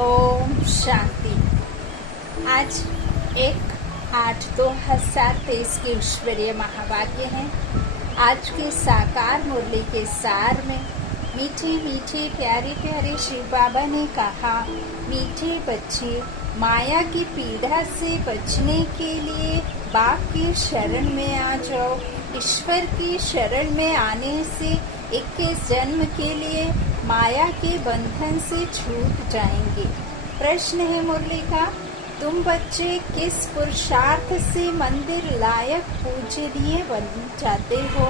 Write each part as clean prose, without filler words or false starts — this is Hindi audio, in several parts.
ओम शांति। आज 1/8/2023 के ईश्वरीय महावाक्य हैं। आज के साकार मुरली के सार में मीठे मीठे प्यारे प्यारे शिव बाबा ने कहा, मीठे बच्चे, माया की पीड़ा से बचने के लिए बाप की शरण में आ जाओ। ईश्वर की शरण में आने से 21 जन्म के लिए माया के बंधन से छूट जाएंगे। प्रश्न है मुरली का, तुम बच्चे किस पुरुषार्थ से मंदिर लायक पूजनीय बन जाते हो?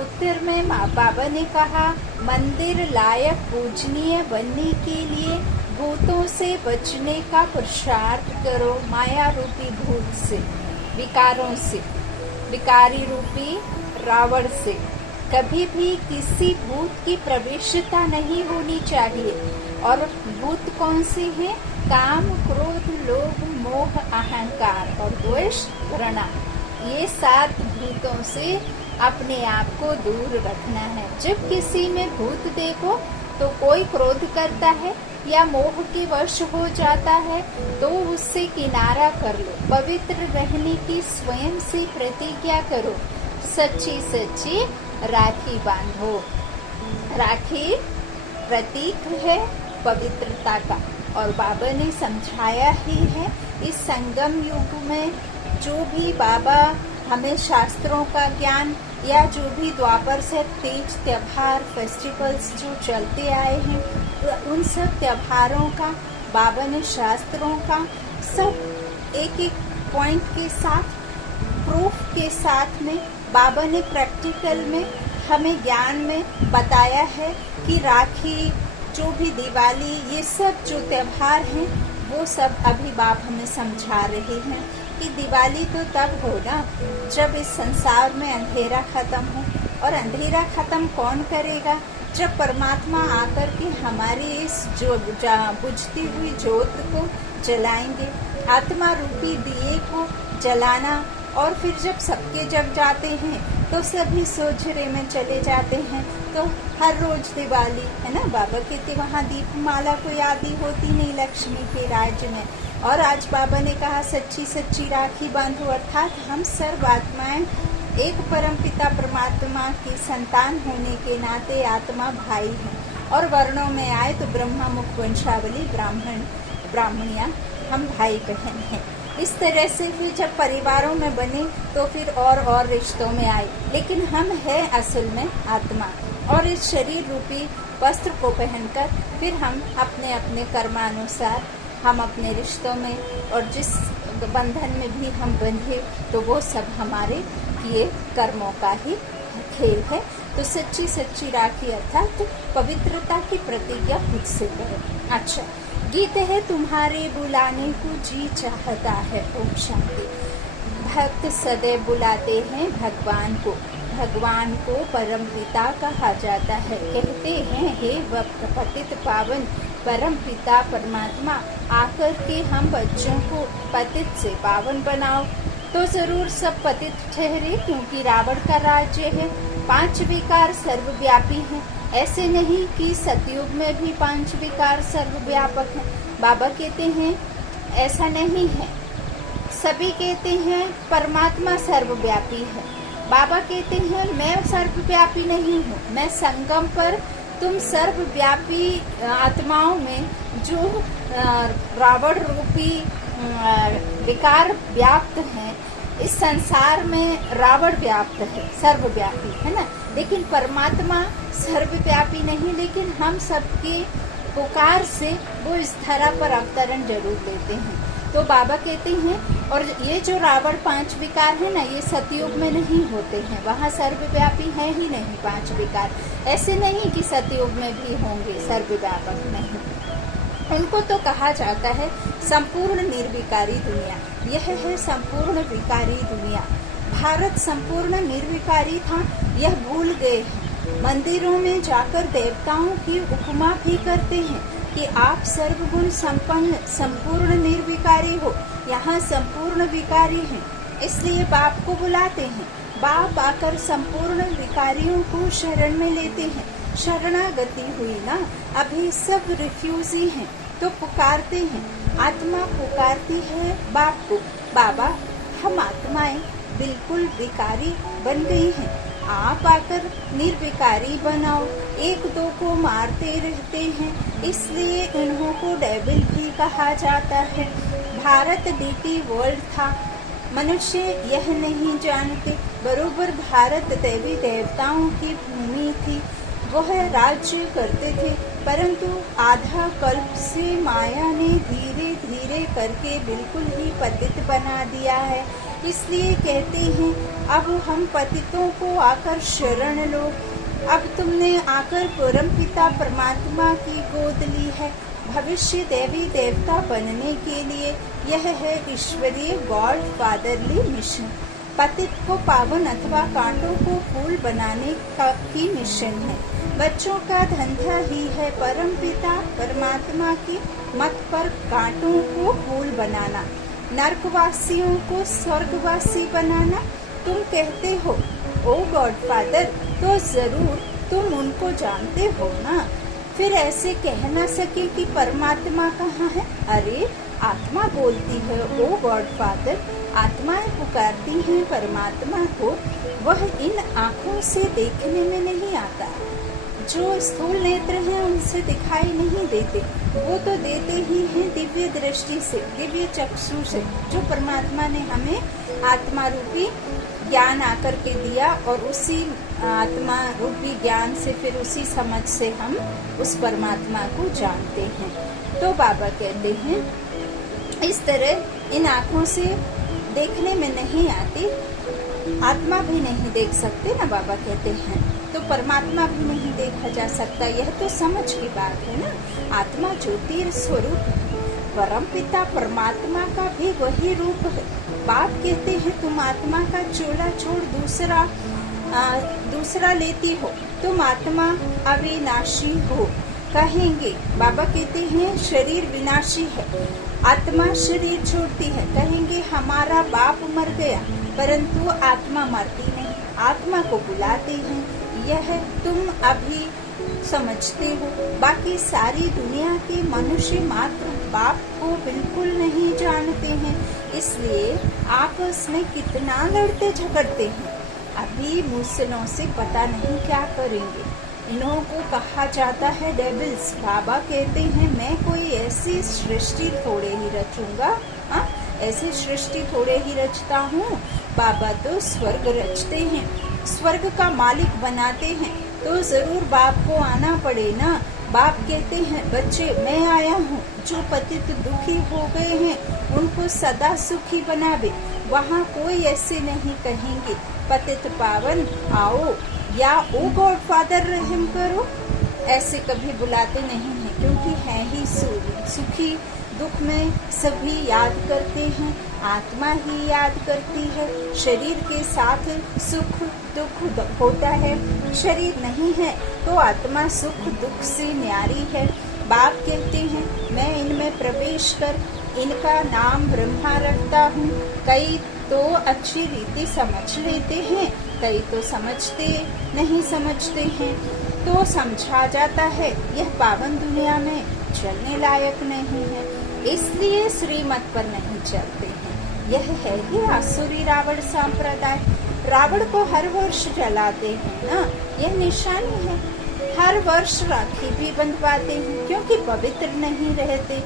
उत्तर में माँ बाबा ने कहा, मंदिर लायक पूजनीय बनने के लिए भूतों से बचने का पुरुषार्थ करो। माया रूपी भूत से, विकारों से, विकारी रूपी रावण से कभी भी किसी भूत की प्रवेशता नहीं होनी चाहिए। और भूत कौन से हैं? काम, क्रोध, लोभ, मोह, अहंकार और द्वेष, घृणा। ये 7 भूतों से अपने आप को दूर रखना है। जब किसी में भूत देखो तो कोई क्रोध करता है या मोह के वश हो जाता है तो उससे किनारा कर लो। पवित्र रहने की स्वयं से प्रतिज्ञा करो। सच्ची सच्ची राखी बांधो। राखी प्रतीक है पवित्रता का, और बाबा ने समझाया ही है। इस संगम युग में जो भी बाबा हमें शास्त्रों का ज्ञान या जो भी द्वापर से तीज त्योहार फेस्टिवल्स जो चलते आए हैं, उन सब त्योहारों का बाबा ने शास्त्रों का सब एक एक पॉइंट के साथ, प्रूफ के साथ में बाबा ने प्रैक्टिकल में हमें ज्ञान में बताया है कि राखी, जो भी दिवाली, ये सब जो त्योहार हैं वो सब अभी बाप हमें समझा रहे हैं कि दिवाली तो तब हो ना जब इस संसार में अंधेरा खत्म हो। और अंधेरा खत्म कौन करेगा? जब परमात्मा आकर के हमारी इस जो बुझती हुई ज्योत को जलाएंगे, आत्मा रूपी दिए को जलाना। और फिर जब सबके जग जाते हैं तो सभी सोझरे में चले जाते हैं। तो हर रोज दिवाली है ना, बाबा कहते वहाँ दीपमाला कोई आदि होती नहीं लक्ष्मी के राज्य में। और आज बाबा ने कहा, सच्ची सच्ची राखी बांधो, अर्थात हम सर्व आत्माएं एक परम पिता परमात्मा की संतान होने के नाते आत्मा भाई हैं। और वर्णों में आए तो ब्रह्मा मुख वंशावली ब्राह्मण ब्राह्मणियाँ हम भाई बहन हैं। इस तरह से फिर जब परिवारों में बने तो फिर और रिश्तों में आए, लेकिन हम हैं असल में आत्मा। और इस शरीर रूपी वस्त्र को पहनकर फिर हम अपने अपने कर्मानुसार हम अपने रिश्तों में और जिस बंधन में भी हम बंधे तो वो सब हमारे किए कर्मों का ही खेल है। तो सच्ची सच्ची राखी अर्थात पवित्रता की प्रतिज्ञा खुद से करो। अच्छा, गीत है, तुम्हारे बुलाने को जी चाहता है। ओम शांति। भक्त सदैव बुलाते हैं भगवान को। भगवान को परम पिता कहा जाता है। कहते हैं, हे वक्त पतित पावन परम पिता परमात्मा, आकर के हम बच्चों को पतित से पावन बनाओ। तो जरूर सब पतित ठहरे, क्योंकि रावण का राज्य है। 5 विकार सर्वव्यापी हैं। ऐसे नहीं कि सतयुग में भी 5 विकार सर्वव्यापक हैं। बाबा कहते हैं ऐसा नहीं है। सभी कहते हैं परमात्मा सर्वव्यापी है। बाबा कहते हैं मैं सर्वव्यापी नहीं हूँ। मैं संगम पर तुम सर्वव्यापी आत्माओं में जो रावण रूपी विकार व्याप्त हैं, इस संसार में रावण व्याप्त है, सर्वव्यापी है ना। लेकिन परमात्मा सर्वव्यापी नहीं, लेकिन हम सबके पुकार से वो इस धरा पर अवतरण जरूर लेते हैं। तो बाबा कहते हैं, और ये जो रावण 5 विकार है ना, ये सतयुग में नहीं होते हैं, वहाँ सर्वव्यापी है ही नहीं 5 विकार। ऐसे नहीं कि सतयुग में भी होंगे, सर्वव्यापक नहीं। उनको तो कहा जाता है संपूर्ण निर्विकारी दुनिया। यह है संपूर्ण विकारी दुनिया। भारत संपूर्ण निर्विकारी था, यह भूल गए हैं। मंदिरों में जाकर देवताओं की उपमा भी करते हैं कि आप सर्वगुण संपन्न संपूर्ण निर्विकारी हो। यहाँ संपूर्ण विकारी हैं, इसलिए बाप को बुलाते हैं। बाप आकर संपूर्ण विकारियों को शरण में लेते हैं। शरणागति हुई ना, अभी सब रिफ्यूजी हैं। तो पुकारते हैं, आत्मा पुकारती है बाप को, बाबा हम आत्माएं बिल्कुल विकारी बन गई हैं, आप आकर निर्विकारी बनाओ। एक दो को मारते रहते हैं, इसलिए इन्हों को डेविल भी कहा जाता है। भारत डीटी वर्ल्ड था, मनुष्य यह नहीं जानते, बरोबर भारत देवी देवताओं की भूमि थी, वह राज्य करते थे, परंतु आधा कल्प से माया ने धीरे धीरे करके बिल्कुल ही पतित बना दिया है। इसलिए कहते हैं अब हम पतितों को आकर शरण लो। अब तुमने आकर परमपिता परमात्मा की गोद ली है। भविष्य देवी देवता बनने के लिए यह है ईश्वरीय गॉड फादरली मिशन। पतित को पावन अथवा कांटों को फूल बनाने की मिशन है। बच्चों का धंधा ही है परमपिता परमात्मा की मत पर कांटों को फूल बनाना, नरकवासियों को स्वर्गवासी बनाना। तुम कहते हो ओ गॉड फादर, तो जरूर तुम उनको जानते हो ना, फिर ऐसे कह ना सके कि परमात्मा कहाँ है। अरे आत्मा बोलती है ओ गॉड फादर, आत्माएं पुकारती हैं परमात्मा को, वह इन आँखों से देखने में नहीं आता। जो स्थूल नेत्र हैं उनसे दिखाई नहीं देते, वो तो देते ही हैं दिव्य दृष्टि से, दिव्य चक्षु से, जो परमात्मा ने हमें आत्मा रूपी ज्ञान आकर के दिया, और उसी आत्मा रूपी ज्ञान से फिर उसी समझ से हम उस परमात्मा को जानते हैं। तो बाबा कहते हैं इस तरह इन आँखों से देखने में नहीं आती, आत्मा भी नहीं देख सकते ना, बाबा कहते हैं, तो परमात्मा भी नहीं देखा जा सकता। यह तो समझ की बात है ना। आत्मा ज्योति स्वरूप है, परमपिता परमात्मा का भी वही रूप है। बाप कहते हैं तुम आत्मा का चोला छोड़ दूसरा लेती हो, तुम आत्मा अविनाशी हो। कहेंगे बाबा कहते हैं शरीर विनाशी है, आत्मा शरीर छोड़ती है। कहेंगे हमारा बाप मर गया, परंतु आत्मा मरती नहीं, आत्मा को बुलाते हैं। यह तुम अभी समझते हो। बाकी सारी दुनिया के मनुष्य मात्र बाप को बिल्कुल नहीं जानते हैं, इसलिए आपस में कितना लड़ते झगड़ते हैं। अभी मुसलों से पता नहीं क्या करेंगे। इन्हों को कहा जाता है डेविल्स। बाबा कहते हैं मैं कोई ऐसी सृष्टि थोड़े ही रचूंगा, ऐसी सृष्टि थोड़े ही रचता हूँ। बाबा तो स्वर्ग रचते हैं, स्वर्ग का मालिक बनाते हैं, तो जरूर बाप को आना पड़े ना। बाप कहते हैं बच्चे मैं आया हूँ, जो पतित दुखी हो गए हैं उनको सदा सुखी बनावे। वहाँ कोई ऐसे नहीं कहेंगे पतित पावन आओ या ओ गॉड फादर रहम करो, ऐसे कभी बुलाते नहीं हैं, क्योंकि है ही सुखी। दुख में सभी याद करते हैं, आत्मा ही याद करती है। शरीर के साथ सुख दुख होता है, शरीर नहीं है तो आत्मा सुख दुख से न्यारी है। बाप कहते हैं मैं इनमें प्रवेश कर इनका नाम ब्रह्मा रखता हूँ। कई तो अच्छी रीति समझ लेते हैं, कई तो समझते नहीं समझते हैं, तो समझा जाता है यह पावन दुनिया में चलने लायक नहीं है, इसलिए श्रीमत पर नहीं चलते हैं। यह है ही आसुरी रावण संप्रदाय। रावण को हर वर्ष जलाते हैं ना, यह निशानी है। हर वर्ष राखी भी बंधवाते हैं, क्योंकि पवित्र नहीं रहते।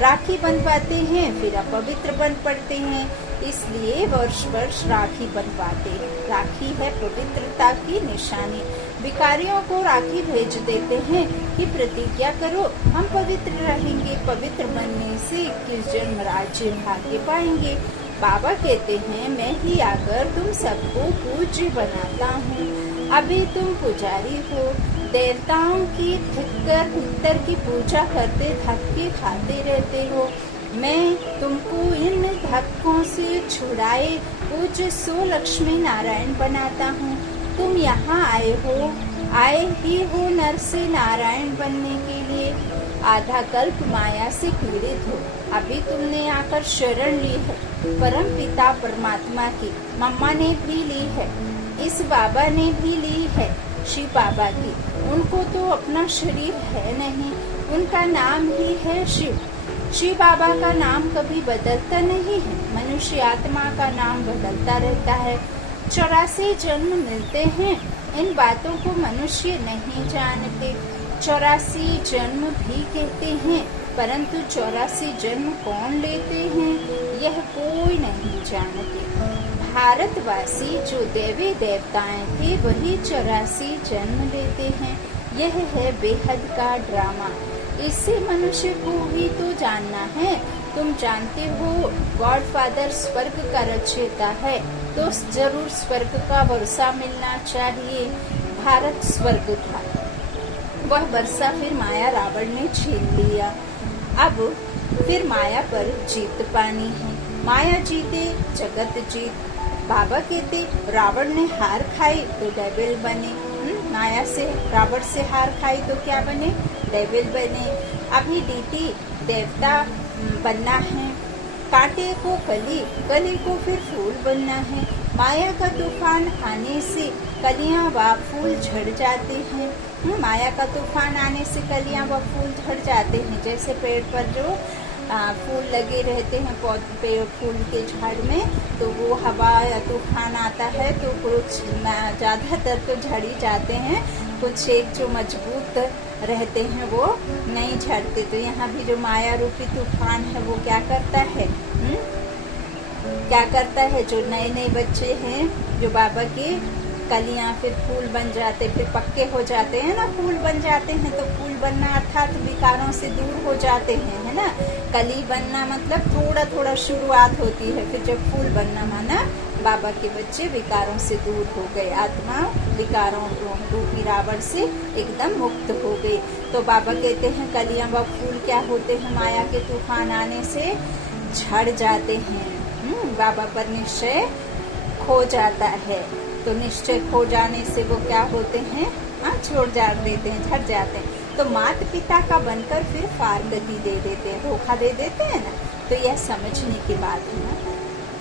राखी बंधवाते हैं फिर अपवित्र बन पड़ते हैं, इसलिए वर्ष वर्ष राखी बंधवाते हैं। राखी है पवित्रता की निशानी। भिखारियों को राखी भेज देते हैं कि प्रतिज्ञा करो हम पवित्र रहेंगे, पवित्र बनने से 21 जन्म राज्य भाग्य पाएंगे। बाबा कहते हैं मैं ही आकर तुम सबको पूज्य बनाता हूँ। अभी तुम पुजारी हो, देवताओं की पितर की पूजा करते धक्के खाते रहते हो। मैं तुमको इन धक्कों से छुड़ाए पूज्य सो लक्ष्मी नारायण बनाता हूँ। तुम यहाँ आए ही हो नर से नारायण बनने के लिए। आधा कल्प माया से पीड़ित हो, अभी तुमने आकर शरण ली है परम पिता परमात्मा की। मम्मा ने भी ली है, इस बाबा ने भी ली है शिव बाबा की। उनको तो अपना शरीर है नहीं, उनका नाम ही है शिव। शिव बाबा का नाम कभी बदलता नहीं है। मनुष्य आत्मा का नाम बदलता रहता है। 84 जन्म मिलते हैं, इन बातों को मनुष्य नहीं जानते। 84 जन्म भी कहते हैं, परंतु 84 जन्म कौन लेते हैं यह कोई नहीं जानते। भारतवासी जो देवी देवताएं थे वही 84 जन्म लेते हैं। यह है बेहद का ड्रामा। इससे मनुष्य को ही तो जानना है। तुम जानते हो गॉडफादर स्वर्ग का रचयिता है, तो जरूर स्वर्ग का वर्षा मिलना चाहिए। भारत स्वर्ग था, वह वर्षा फिर माया रावण ने छीन लिया। अब फिर माया पर जीत पानी है। माया जीते जगत जीत। बाबा कहते रावण ने हार खाई तो डेविल बने। माया से रावण से हार खाई तो क्या बने? डेविल बने। अभी डीटी देवता बनना है। कांटे को कली, कली को फिर फूल बनना है। माया का तूफान आने से कलियां व फूल झड़ जाते हैं। माया का तूफान आने से कलियां व फूल झड़ जाते हैं। जैसे पेड़ पर जो फूल लगे रहते हैं पेड़ फूल के झाड़ में, तो वो हवा या तूफान आता है तो कुछ ज़्यादातर तो झड़ ही जाते हैं। कुछ एक जो मजबूत रहते हैं वो नहीं झड़ते। तो यहाँ भी जो माया रूपी तूफान है वो क्या करता है? क्या करता है? जो नए नए बच्चे हैं, जो बाबा के कलियां फिर फूल बन जाते, फिर पक्के हो जाते हैं ना, फूल बन जाते हैं। तो फूल बनना अर्थात विकारों से दूर हो जाते हैं, है ना। कली बनना मतलब थोड़ा थोड़ा शुरुआत होती है, फिर जब फूल बनना माना बाबा के बच्चे विकारों से दूर हो गए। आत्मा विकारों रूपी रावण से एकदम मुक्त हो गई। तो बाबा कहते हैं कलियां व फूल क्या होते हैं? माया के तूफान आने से झड़ जाते हैं। बाबा पर निश्चय खो जाता है। तो निश्चय खो जाने से वो क्या होते हैं? छोड़ जा देते हैं, झड़ जाते हैं। तो माता पिता का बनकर फिर फारगती दे देते हैं, धोखा दे देते हैं ना। तो यह समझने की बात है ना।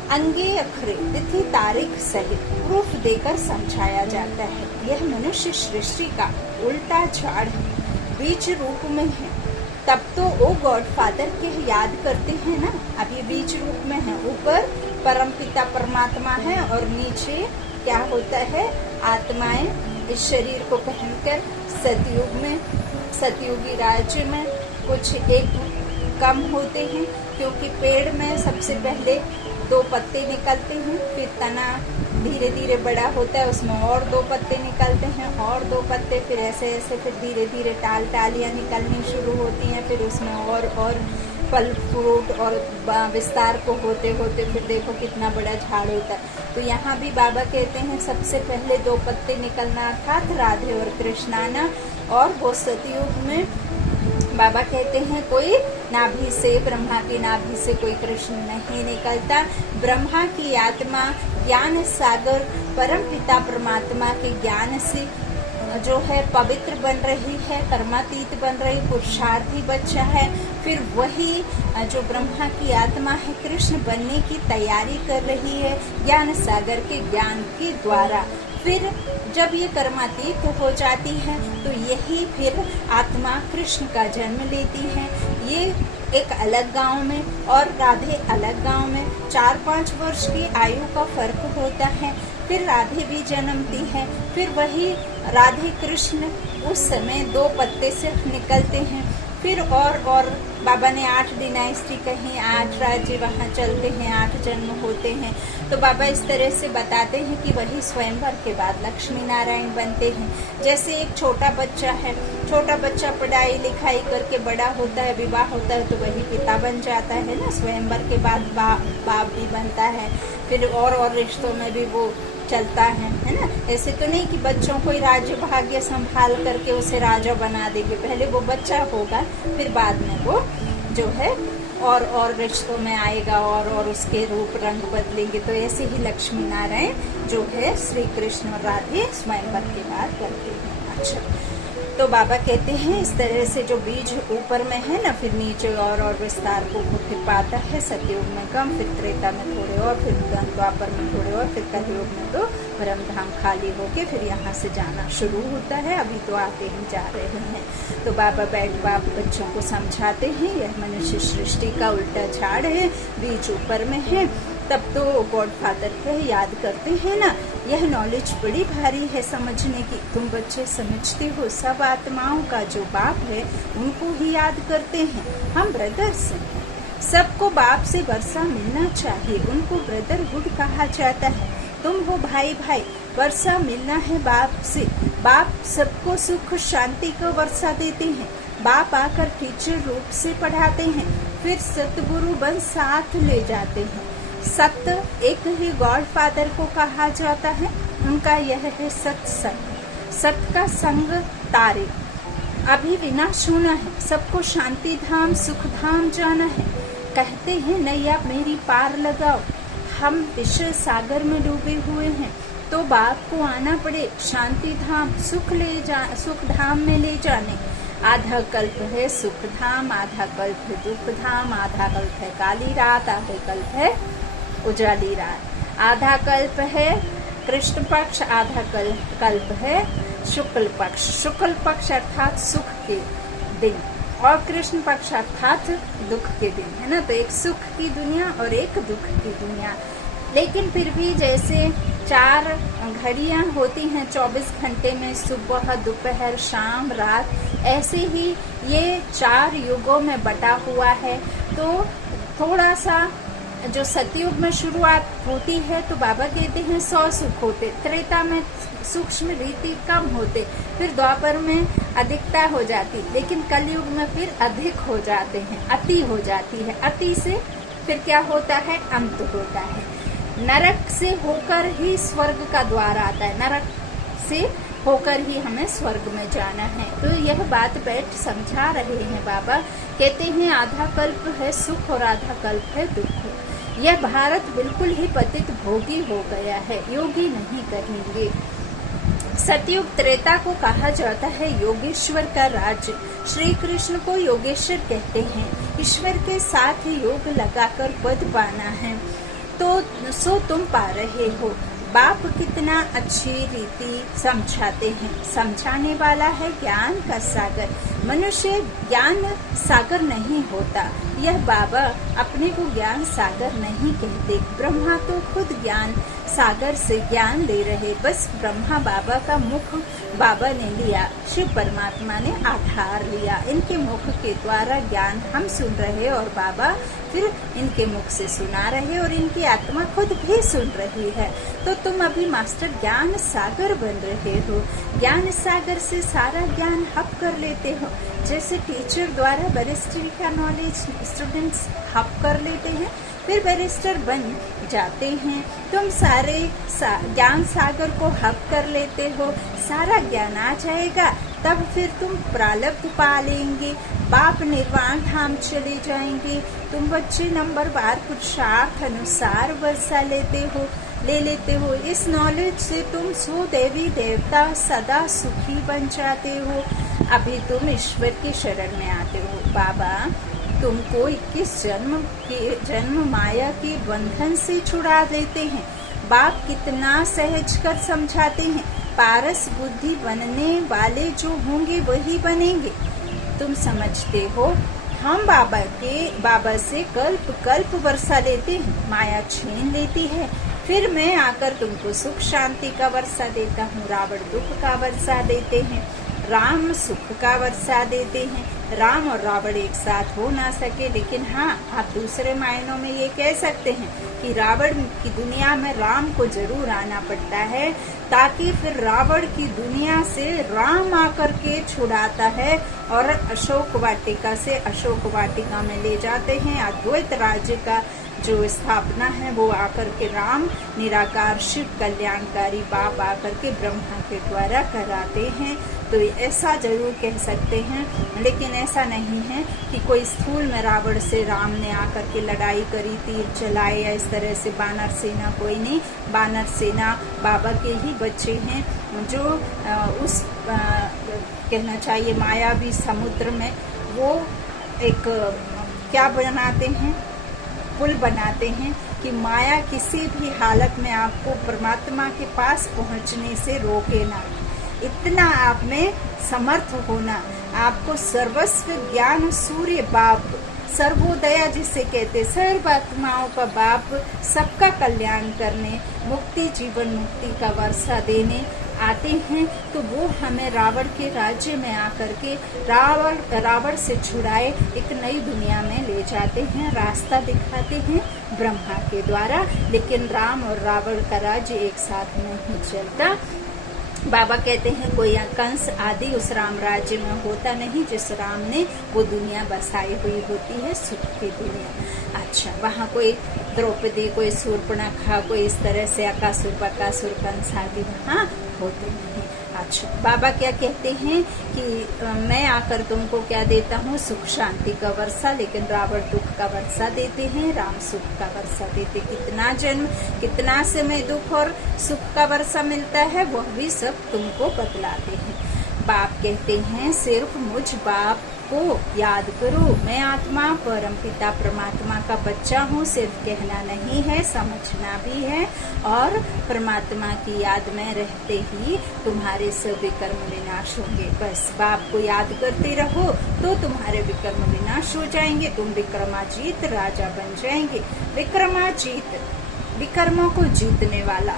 अंगे अखरे तिथि तारीख सहित प्रूफ देकर समझाया जाता है। यह मनुष्य सृष्टि का उल्टा झाड़ है, बीज रूप में है। तब तो वो गॉडफादर के याद करते हैं ना। अब ये बीज रूप में है, ऊपर परमपिता परमात्मा है और नीचे क्या होता है? आत्माएं इस शरीर को पहनकर सतयुग में, सतयुगी राज्य में कुछ एक कम होते हैं, क्योंकि पेड़ में सबसे पहले 2 पत्ते निकलते हैं, फिर तना धीरे धीरे बड़ा होता है, उसमें और 2 पत्ते निकलते हैं, और 2 पत्ते, फिर ऐसे ऐसे फिर धीरे धीरे टालियां निकलनी शुरू होती हैं, फिर उसमें और फल फ्रूट और विस्तार को होते होते फिर देखो कितना बड़ा झाड़ होता है। तो यहाँ भी बाबा कहते हैं सबसे पहले 2 पत्ते निकलना अर्थात राधे और कृष्णाना। और वो सतयुग में बाबा कहते हैं कोई नाभि से, ब्रह्मा की नाभि से कोई कृष्ण नहीं निकलता। ब्रह्मा की आत्मा ज्ञान सागर परम पिता परमात्मा के ज्ञान से जो है पवित्र बन रही है, कर्मातीत बन रही, पुरुषार्थी बच्चा है। फिर वही जो ब्रह्मा की आत्मा है कृष्ण बनने की तैयारी कर रही है ज्ञान सागर के ज्ञान के द्वारा। फिर जब ये कर्मातीत हो जाती है तो यही फिर आत्मा कृष्ण का जन्म लेती है। ये एक अलग गांव में और राधे अलग गांव में 4-5 वर्ष की आयु का फर्क होता है। फिर राधे भी जन्मती है। फिर वही राधे कृष्ण उस समय 2 पत्ते से निकलते हैं। फिर और बाबा ने 8 डिनाइस्टी कहीं, 8 राज्य वहाँ चलते हैं, 8 जन्म होते हैं। तो बाबा इस तरह से बताते हैं कि वही स्वयंवर के बाद लक्ष्मी नारायण बनते हैं। जैसे एक छोटा बच्चा है, छोटा बच्चा पढ़ाई लिखाई करके बड़ा होता है, विवाह होता है, तो वही पिता बन जाता है ना। स्वयंवर के बाद बाप भी बनता है। फिर और रिश्तों में भी वो चलता है ना। ऐसे तो नहीं कि बच्चों को ही राज्य भाग्य संभाल करके उसे राजा बना देंगे। पहले वो बच्चा होगा, फिर बाद में वो जो है और रिश्तों में आएगा और उसके रूप रंग बदलेंगे। तो ऐसे ही लक्ष्मी नारायण जो है श्री कृष्ण और राधे स्वयंवर के बाद करते हैं। अच्छा, तो बाबा कहते हैं इस तरह से जो बीज ऊपर में है ना, फिर नीचे और विस्तार को फिर पाता है। सतयुग में कम, फिर त्रेता में थोड़े और, फिर द्वापर में थोड़े और, फिर कलयुग में तो ब्रह्मधाम खाली होके फिर यहाँ से जाना शुरू होता है। अभी तो आते ही जा रहे हैं। तो बाबा बाप बच्चों को समझाते हैं यह मनुष्य सृष्टि का उल्टा झाड़ है, बीज ऊपर में है। तब तो गॉड फादर को याद करते हैं ना। यह नॉलेज बड़ी भारी है समझने की। तुम बच्चे समझते हो सब आत्माओं का जो बाप है उनको ही याद करते हैं। हम ब्रदर्स हैं, सबको बाप से वर्षा मिलना चाहिए, उनको ब्रदरहुड कहा जाता है। तुम हो भाई भाई, वर्षा मिलना है बाप से। बाप सबको सुख शांति का वर्षा देते हैं। बाप आकर टीचर रूप से पढ़ाते हैं, फिर सतगुरु बन साथ ले जाते हैं। सत्य एक ही गॉड फादर को कहा जाता है, उनका यह है सत्संग। सत्य का संग तारे। अभी विनाश होना है, सबको शांति धाम सुख धाम जाना है। कहते हैं नैया मेरी पार लगाओ, हम विषय सागर में डूबे हुए हैं, तो बाप को आना पड़े शांति धाम सुख धाम में ले जाने। आधा कल्प है सुख धाम, आधा कल्प है दुख धाम, आधा कल्प है काली रात, आधा कल्प है उजाली रात। आधा कल्प है कृष्ण पक्ष, आधा कल्प है शुक्ल पक्ष। शुक्ल पक्ष अर्थात सुख के दिन और कृष्ण पक्ष अर्थात दुख के दिन, है ना। तो एक सुख की दुनिया और एक दुख की दुनिया। लेकिन फिर भी जैसे 4 घड़ियां होती हैं 24 घंटे में, सुबह दोपहर शाम रात, ऐसे ही ये 4 युगों में बटा हुआ है। तो थोड़ा सा जो सतयुग में शुरुआत होती है तो बाबा कहते हैं 100 सुख होते, त्रेता में सूक्ष्म रीति कम होते, फिर द्वापर में अधिकता हो जाती, लेकिन कलयुग में फिर अधिक हो जाते हैं, अति हो जाती है। अति से फिर क्या होता है, अंत होता है। नरक से होकर ही स्वर्ग का द्वार आता है, नरक से होकर ही हमें स्वर्ग में जाना है। तो यह बात बैठ समझा रहे हैं बाबा। कहते हैं आधा कल्प है सुख और आधा कल्प है दुख। यह भारत बिल्कुल ही पतित भोगी हो गया है, योगी नहीं कहेंगे। सतयुग त्रेता को कहा जाता है योगेश्वर का राज्य। श्री कृष्ण को योगेश्वर कहते हैं। ईश्वर के साथ योग लगाकर पद पाना है, तो सो तुम पा रहे हो। बाप कितना अच्छी रीति समझाते हैं। समझाने वाला है ज्ञान का सागर। मनुष्य ज्ञान सागर नहीं होता। यह बाबा अपने को ज्ञान सागर नहीं कहते। ब्रह्मा तो खुद ज्ञान सागर से ज्ञान ले रहे, बस ब्रह्मा बाबा का मुख बाबा ने लिया, शिव परमात्मा ने आधार लिया। इनके मुख के द्वारा ज्ञान हम सुन रहे और बाबा फिर इनके मुख से सुना रहे और इनकी आत्मा खुद भी सुन रही है। तो तुम अभी मास्टर ज्ञान सागर बन रहे हो। ज्ञान सागर से सारा ज्ञान हप कर लेते हो। जैसे टीचर द्वारा बैरिस्टरी का नॉलेज स्टूडेंट्स हप कर लेते हैं, फिर बैरिस्टर बन जाते हैं। तुम सारे ज्ञान सागर को हप कर लेते हो, सारा ज्ञान आ जाएगा, तब फिर तुम प्रारब्ध पा लेंगे, बाप निर्वाण धाम चले जाएंगे। तुम बच्चे नंबर बार पुरुषार्थ अनुसार वर्षा ले लेते हो। इस नॉलेज से तुम सो देवी देवता सदा सुखी बन जाते हो। अभी तुम ईश्वर की शरण में आते हो। बाबा तुमको 21 जन्म माया के बंधन से छुड़ा देते हैं। बाप कितना सहज कर समझाते हैं। पारस बुद्धि बनने वाले जो होंगे वही बनेंगे। तुम समझते हो हम बाबा से कल्प कल्प वर्षा लेते हैं, माया छीन लेती है, फिर मैं आकर तुमको सुख शांति का वर्षा देता हूँ। रावण दुख का वर्षा देते हैं, राम सुख का वर्षा देते हैं। राम और रावण एक साथ हो ना सके, लेकिन हाँ आप दूसरे मायनों में ये कह सकते हैं कि रावण की दुनिया में राम को जरूर आना पड़ता है, ताकि फिर रावण की दुनिया से राम आकर के छुड़ाता है और अशोक वाटिका से अशोक वाटिका में ले जाते हैं। अद्वैत राज्य का जो स्थापना है वो आकर के राम निराकार शिव कल्याणकारी बाप आकर के ब्रह्मा के द्वारा कराते हैं। तो ऐसा जरूर कह सकते हैं, लेकिन ऐसा नहीं है कि कोई स्थूल में रावण से राम ने आकर के लड़ाई करी, तीर चलाए या इस तरह से। बानर सेना कोई नहीं, बानर सेना बाबा के ही बच्चे हैं। जो उस कहना चाहिए मायावी समुद्र में वो एक क्या बनाते हैं, पुल बनाते हैं कि माया किसी भी हालत में आपको परमात्मा के पास पहुंचने से रोके ना। इतना आप में समर्थ होना, आपको सर्वस्व ज्ञान सूर्य बाप, सर्वोदया जिसे कहते, सर्वात्माओं का बाप, सबका कल्याण करने, मुक्ति जीवन मुक्ति का वर्षा देने आते हैं। तो वो हमें रावण के राज्य में आकर के रावण से छुड़ाए एक नई दुनिया में ले जाते हैं, रास्ता दिखाते हैं ब्रह्मा के द्वारा। लेकिन राम और रावण का राज्य एक साथ नहीं चलता। बाबा कहते हैं कोई कंस आदि उस राम राज्य में होता नहीं जिस राम ने वो दुनिया बसाई हुई होती है, सुख की दुनिया। अच्छा, वहाँ कोई द्रौपदी, कोई शूर्पणखा, कोई इस तरह से अकासुर बकासुर कंस आदि वहाँ होते नहीं। अच्छा, बाबा क्या कहते हैं कि मैं आकर तुमको क्या देता हूँ, सुख शांति का वर्षा, लेकिन रावण दुख का वर्षा देते हैं, राम सुख का वर्षा देते। कितना जन्म, कितना समय दुख और सुख का वर्षा मिलता है वह भी सब तुमको बतलाते हैं। बाप कहते हैं सिर्फ मुझ बाप को याद करो, मैं आत्मा परम पिता परमात्मा का बच्चा हूँ। सिर्फ कहना नहीं है, समझना भी है। और परमात्मा की याद में रहते ही तुम्हारे सब विकर्म विनाश होंगे। बस बाप को याद करते रहो तो तुम्हारे विकर्म विनाश हो जाएंगे, तुम विक्रमाजीत राजा बन जाएंगे। विक्रमाजीत, विकर्मों को जीतने वाला।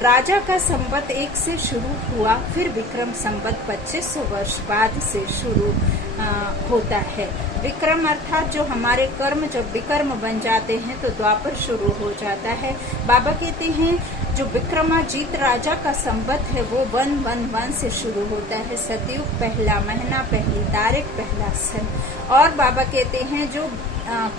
राजा का संवत 1 से शुरू हुआ, फिर विक्रम संवत 2500 वर्ष बाद से शुरू होता है। विक्रम अर्थात जो हमारे कर्म जब विकर्म बन जाते हैं तो द्वापर शुरू हो जाता है। बाबा कहते हैं जो विक्रमाजीत राजा का संवत है वो 111 से शुरू होता है। सतयुग, पहला महीना, पहली तारीख, पहला सन। और बाबा कहते हैं जो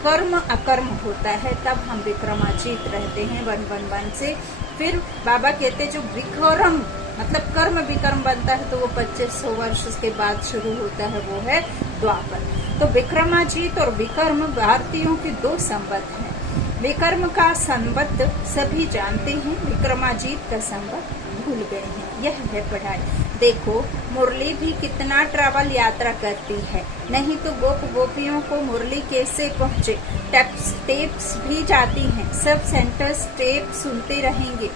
कर्म अकर्म होता है तब हम विक्रमाजीत रहते हैं 111 से। फिर बाबा कहते जो विक्रम मतलब कर्म विकर्म बनता है तो वो 2500 वर्ष के बाद शुरू होता है, वो है द्वापर। तो विक्रमाजीत और विकर्म भारतीयों के 2 संवत हैं। विकर्म का संवत सभी जानते हैं, विक्रमाजीत का संवत भूल गए हैं। यह है पढ़ाई। देखो मुरली भी कितना ट्रैवल यात्रा करती है, नहीं तो गोप गोपियों को मुरली कैसे पहुँचे। टेप्स भी जाती हैं, सब सेंटर्स टेप सुनते रहेंगे।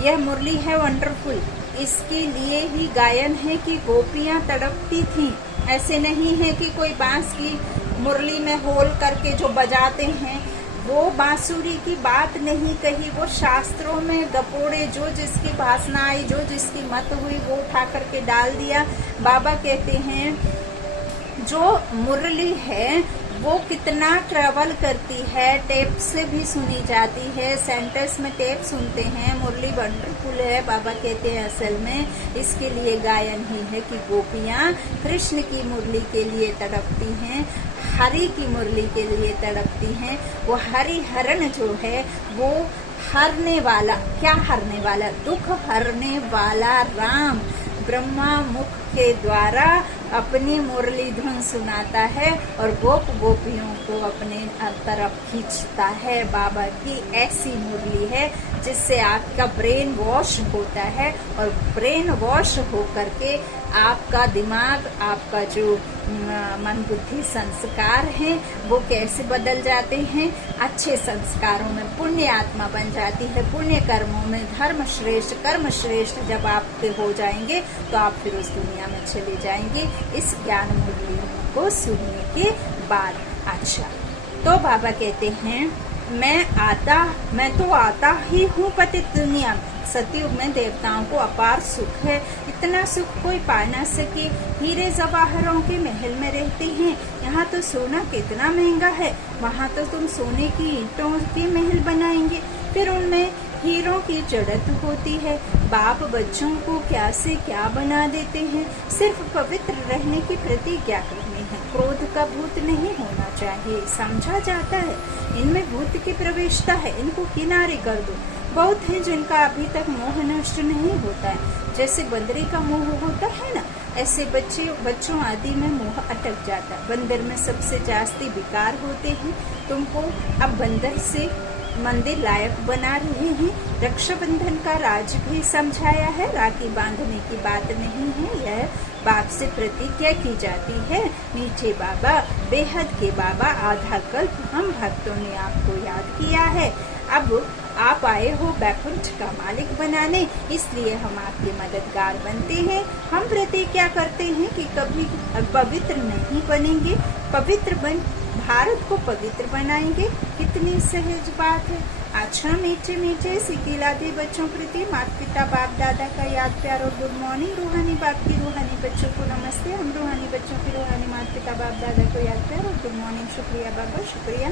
यह मुरली है वंडरफुल, इसके लिए ही गायन है कि गोपियां तड़पती थीं। ऐसे नहीं है कि कोई बांस की मुरली में होल करके जो बजाते हैं वो बांसुरी की बात नहीं कही, वो शास्त्रों में गपोड़े, जो जिसकी भाषणा आई, जो जिसकी मत हुई वो उठा करके डाल दिया। बाबा कहते हैं जो मुरली है वो कितना ट्रैवल करती है, टेप से भी सुनी जाती है, सेंटर्स में टेप सुनते हैं। मुरली वंडरफुल है। बाबा कहते हैं असल में इसके लिए गायन ही है कि गोपियां कृष्ण की मुरली के लिए तड़पती हैं, हरि की मुरली के लिए तड़पती हैं। वो हरि हरण जो है वो हरने वाला, क्या हरने वाला, दुख हरने वाला राम ब्रह्मा मुख के द्वारा अपनी मुरली धुन सुनाता है और गोप गोपियों को अपने तरफ खींचता है। बाबा की ऐसी मुरली है जिससे आपका ब्रेन वॉश होता है और ब्रेन वॉश हो करके आपका दिमाग, आपका जो मन बुद्धि संस्कार हैं वो कैसे बदल जाते हैं, अच्छे संस्कारों में पुण्य आत्मा बन जाती है। पुण्य कर्मों में धर्म श्रेष्ठ, कर्म श्रेष्ठ जब आपके हो जाएंगे तो आप फिर उस दुनिया में चले जाएंगे इस ज्ञान मुरली को सुनने के बाद। अच्छा, तो बाबा कहते हैं मैं तो आता ही हूँ पतित दुनिया में। सतयुग में देवताओं को अपार सुख है, इतना सुख कोई पा ना सके। हीरे जवाहरों के महल में रहते हैं, यहाँ तो सोना कितना महंगा है, वहाँ तो तुम सोने की ईंटों के महल बनाएंगे, फिर उनमें हीरों की जड़त होती है। बाप बच्चों को क्या से क्या बना देते हैं, सिर्फ पवित्र रहने की प्रतिज्ञा करनी है। क्रोध का भूत नहीं होना चाहिए, समझा जाता है इनमें भूत की प्रवेशता है, इनको किनारे कर दो। बहुत है जिनका अभी तक मोह नष्ट नहीं होता है, जैसे बंदरी का मोह होता है ना, ऐसे बच्चों आदि में मोह अटक जाता है। बंदर में सबसे जास्ती विकार होते हैं। तुमको अब बंदर से मंदिर लायक बना रहे हैं। रक्षाबंधन का राज भी समझाया है। राखी बांधने की बात नहीं है, यह बाप से प्रतिज्ञा की जाती है। मीठे बाबा, बेहद के बाबा, आधा कल्प हम भक्तों ने आपको याद किया है। अब आप आए हो बैकुंठ का मालिक बनाने, इसलिए हम आपके मददगार बनते हैं। हम प्रतिज्ञा करते हैं कि कभी पवित्र नहीं बनेंगे, पवित्र बन भारत को पवित्र बनाएंगे। कितनी सहज बात है। अच्छा मीठे मीठे सिकिलादे बच्चों प्रति माता पिता बाप दादा का याद प्यार और गुड मॉर्निंग। रूहानी बाप की रूहानी बच्चों को नमस्ते। हम रूहानी बच्चों की रूहानी माता पिता बाप दादा को याद प्यार और गुड मॉर्निंग। शुक्रिया बाबा, शुक्रिया।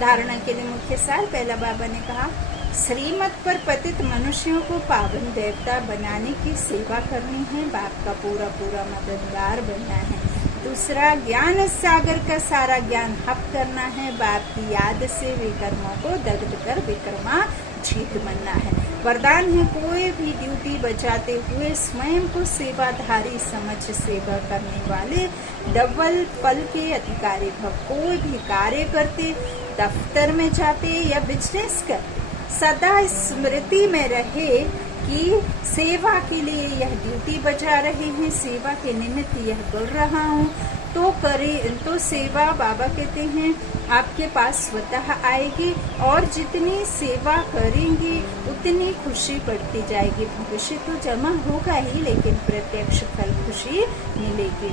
धारणा के लिए मुख्य सार। पहला बाबा ने कहा, श्रीमत पर पतित मनुष्यों को पावन देवता बनाने की सेवा करनी है, बाप का पूरा पूरा मददगार बनना है। दूसरा, ज्ञान सागर का सारा ज्ञान हप करना है, बाप की याद से विकर्मों को दग्ध कर विकर्मा जीत बनना है। वरदान है, कोई भी ड्यूटी बचाते हुए स्वयं को सेवाधारी समझ सेवा करने वाले डबल फल के अधिकारी भव। कोई भी कार्य करते, दफ्तर में जाते या बिजनेस करते, सदा स्मृति में रहे कि सेवा के लिए यह ड्यूटी बजा रहे हैं, सेवा के निमित्त यह कर रहा हूँ, तो करे तो सेवा बाबा कहते हैं आपके पास स्वतः आएगी और जितनी सेवा करेंगे उतनी खुशी बढ़ती जाएगी। भविष्य तो जमा होगा ही, लेकिन प्रत्यक्ष फल खुशी मिलेगी।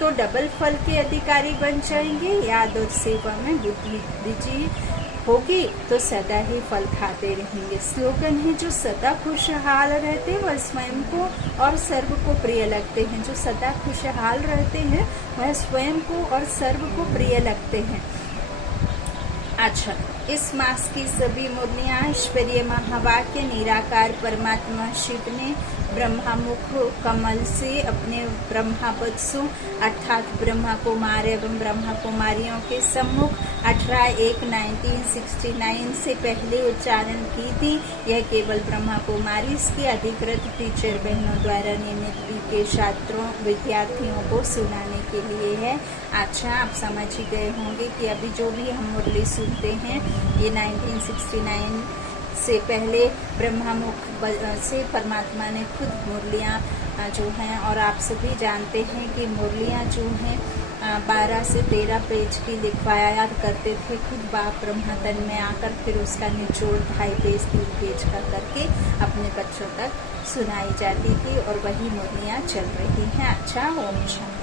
तो डबल फल के अधिकारी बन जाएंगे। याद और सेवा में बुद्धि होगी तो सदा ही फल खाते रहेंगे। स्लोगन है, जो सदा खुशहाल रहते वह स्वयं को और सर्व को प्रिय लगते हैं। जो सदा खुशहाल रहते हैं वह स्वयं को और सर्व को प्रिय लगते हैं। अच्छा, इस मास की सभी मुरलियां ऐश्वर्य महावाक्य निराकार परमात्मा शिव ने ब्रह्मामुख कमल से अपने ब्रह्मा बत्सों अर्थात ब्रह्मा कुमार एवं ब्रह्मा कुमारियों के सम्मुख 18/1/1969 से पहले उच्चारण की थी। यह केवल ब्रह्मा कुमारी इसकी अधिकृत टीचर बहनों द्वारा नियमित के छात्रों विद्यार्थियों को सुनाने के लिए है। अच्छा, आप समझ ही गए होंगे कि अभी जो भी हम मुरली सुनते हैं ये 1969 से पहले ब्रह्मामुख से परमात्मा ने खुद मुरलियाँ जो हैं, और आप सभी जानते हैं कि मुरलियाँ जो हैं 12 से 13 पेज की लिखवाया करते थे खुद बाप ब्रह्मा तन में आकर, फिर उसका निचोड़ 2.5 पेज 3 पेज का करके अपने बच्चों तक सुनाई जाती थी और वही मुरलियाँ चल रही हैं। अच्छा, ओम शांति।